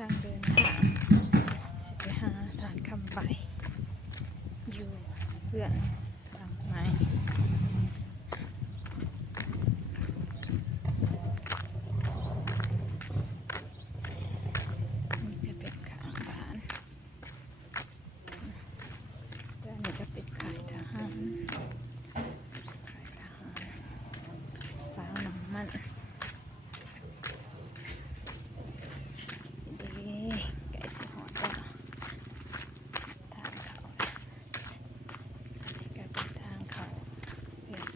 ทางเดินทางสิไปหาทานคำไปอยู่เพื่อนหลังไม้นี่ก็เป็นข้างบ้านด้านนี้ก็เป็นค่ายทหารสาวน้ำมันไก่สีหอดจ้ะทางเขาก็เป็นทางเขาเพื่อน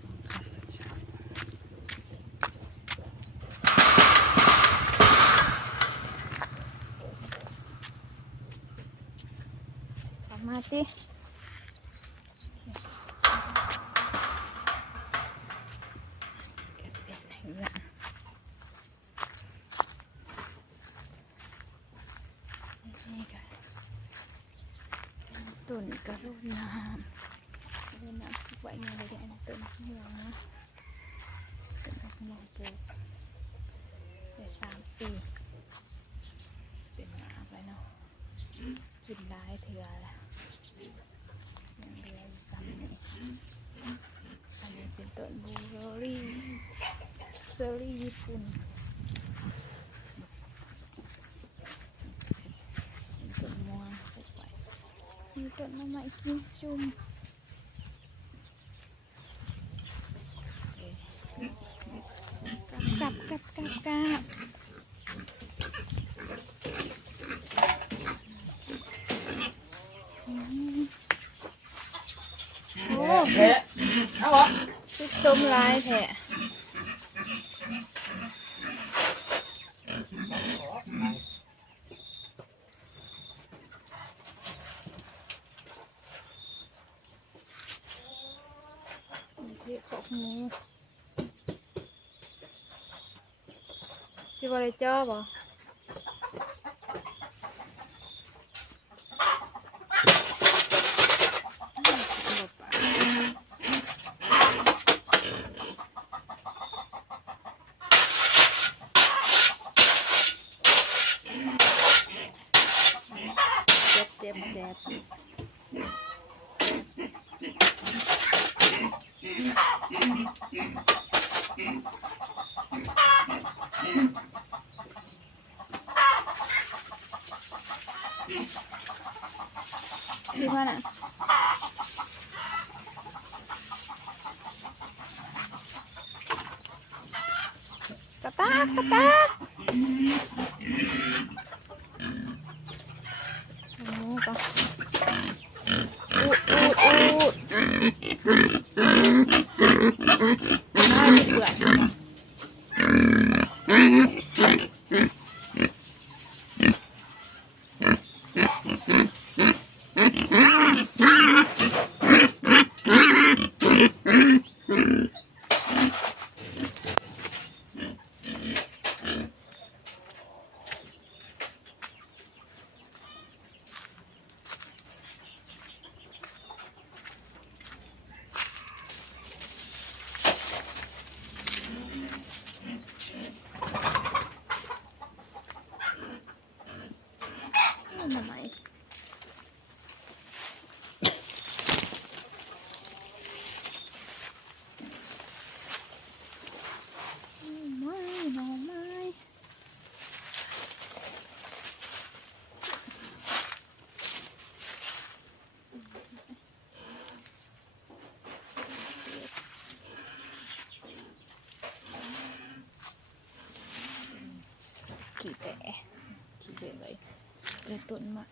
ของข้าพเจ้าสามารถดิต้นกระโดดน้ำไว้ไงเลยเนี่ยต้นเหลืองนะต้นมะม่วงปลูกได้3 ปีเป็นหมาไปเนาะกินได้เถื่อละยังเหลืออยู่ซ้ำนี่อันนี้เป็นต้นบลูเบอร์รี่เซอร์รี่ญี่ปุ่นต้นม่วงปลูกไว้มีต้นมะม่วงกินชุ่มกลับโอ้แผลเอาวะซุกต้มลายแผลที่ขอกหมูที่บริจาคบ่เจ็บที่ว่าน่ะกระตากโอ้ปะอูดได้เบื่อทำไมขี่แปะเลยจะต้นไม้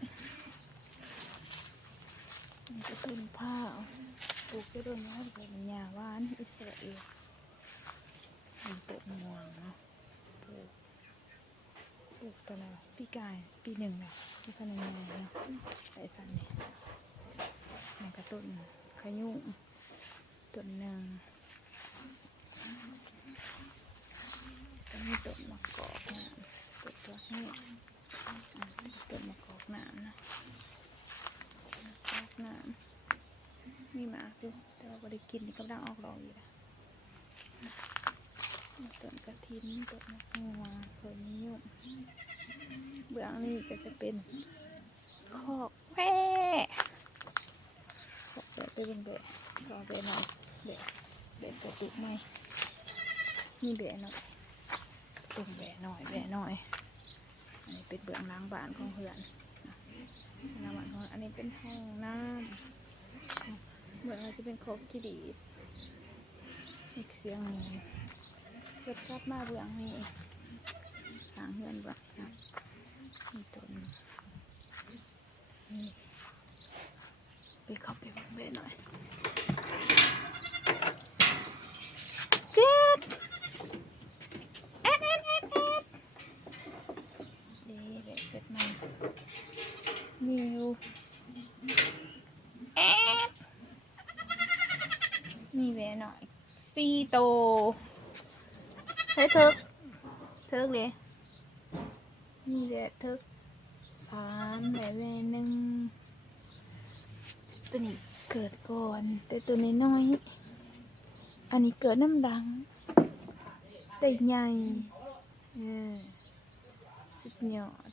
จะต้นผ้าปลูกจะต้นไม้เป็นหญ้าหวานอิสราเอลเป็นต้นม่วงเนาะปลูกตอนนั้นปีกายปี1เลยที่ขนาดใหญ่เนาะไอ้สันนี่มันก็ต้นขยุ้งต้นหนึ่งก็มีต้นมะกอกน้ำต้นตัวให้ต้นมะกอกน้ำนะมะกอกน้ำนี่มาคือแต่ว่าบริกินนี่กำลังออกดอกอยู่นะต้นกระถินต้นมะม่วงเพิ่มนิยม เบื้องนี้ก็จะเป็นคอกแพะคอกแพะไปเป็นแบะคอกแบะหน่อยแบะตัวตุกไหมนี่แบะหน่อยตุ่มแบะหน่อยอันนี้เป็นเบื้องล้างบ้านของเพื่อนล้างบ้านของอันนี้เป็นห้องน้ำเบื้องนี้จะเป็นคอกที่ดีอีกเสียงหนึ่งรถกลับมาเบื้องนี้หางเฮือนบ้างนะนี่ต้นนี่ไปเข้าไปเบิ่งเลยหน่อยเจ็ดเอ็ดดีเด็กเป็ดมันมีอยู่เอ็ดมีแหวนหน่อย4 โตใช้เทิกเลยมีแหวนเทิก3แหวน1ตัวนี้เกิดก่อนแต่ตัวนี้น้อยอันนี้เกิดน้ำดังแต่ใหญ่สุดยอด